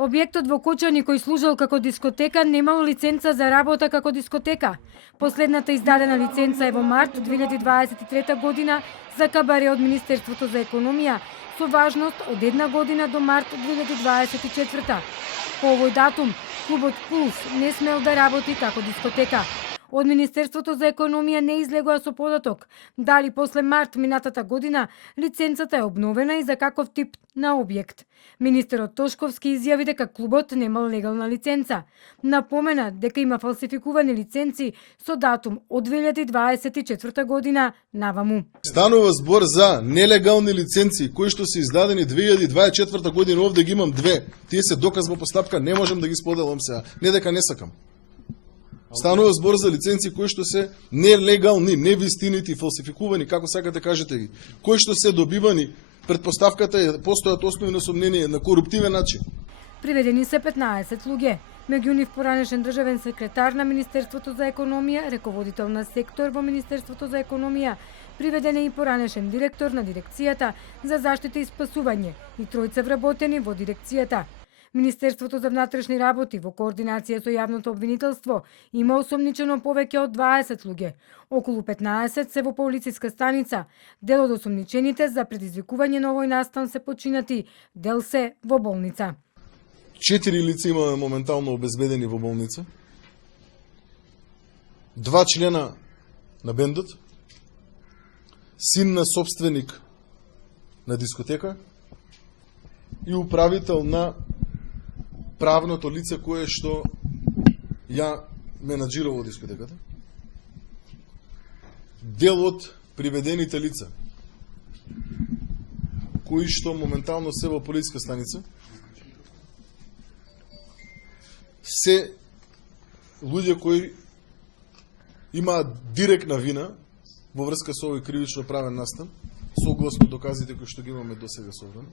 Објектот во Кочани кој служел како дискотека немало лиценца за работа како дискотека. Последната издадена лиценца е во март 2023 година за кабаре од Министерството за економија со важност од 1 година до март 2024. По овој датум клубот Пулс не смел да работи како дискотека. Од Министерството за економија не излегоа со податок дали после март минатата година лиценцата е обновена и за каков тип на објект. Министерот Тошковски изјави дека клубот немал легална лиценца. Напомена дека има фалсификувани лиценци со датум од 2024 година наваму. Станува збор за нелегални лиценци кои што се издадени 2024 година, овде ги имам две. Тие се доказ во постапка, не можам да ги споделам сега, не дека не сакам. Станува збор за лиценци кои што се нелегални, невистинити, фалсификувани, како сакате кажете ги, кои што се добивани, предпоставката е постојат основи на сомнение на коруптивен начин. Приведени се 15 луѓе, меѓу нив поранешен државен секретар на Министерството за економија, раководител на сектор во Министерството за економија, приведен е и поранешен директор на дирекцијата за заштита и спасување и тројца вработени во дирекцијата. Министерството за внатрешни работи во координација со јавното обвинителство има осомничено повеќе од 20 луѓе. Околу 15 се во полициска станица. Дел од осомничените за предизвикување на овој настан се починати, дел се во болница. 4 лица имаме моментално обезбедени во болница. 2 члена на бендот, син на собственик на дискотека и управител на правното лице кое што ја менаџирало дискотеката. Дел од приведените лица кои што моментално се во полициска станица се луѓе кои имаат директна вина во врска со овој кривично правен настан, согласно доказите кои што ги имаме досега собрани.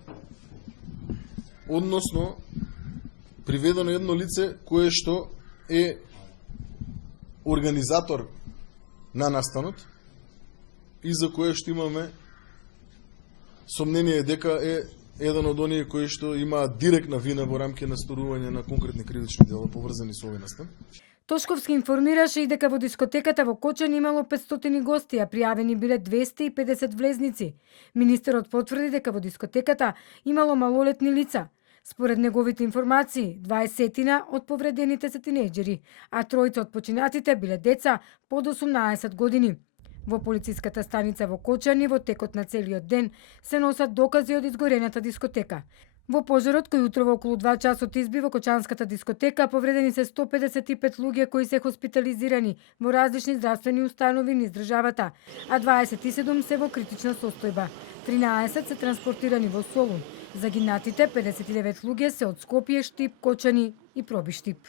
Односно, приведено едно лице кое што е организатор на настанот и за кое што имаме сомнение дека е еден од оние кои што имаат директна вина во рамки на сторување на конкретни кривични дела поврзани со овој настан. Тошковски информираше и дека во дискотеката во Кочани имало 500 гости, а пријавени биле 250 влезници. Министерот потврди дека во дискотеката имало малолетни лица. Според неговите информации, 20 од повредените се тинејџери, а тројца од починатите биле деца под 18 години. Во полициската станица во Кочани во текот на целиот ден се носат докази од изгорената дискотека. Во пожарот кој утрово околу 2 часот изби во Кочанската дискотека повредени се 155 луѓе кои се хоспитализирани во различни здравствени установи низ државата, а 27 се во критична состојба. 13 се транспортирани во Солун. Загинатите 59 луѓе се од Скопје, Штип, Кочани и Пробиштип.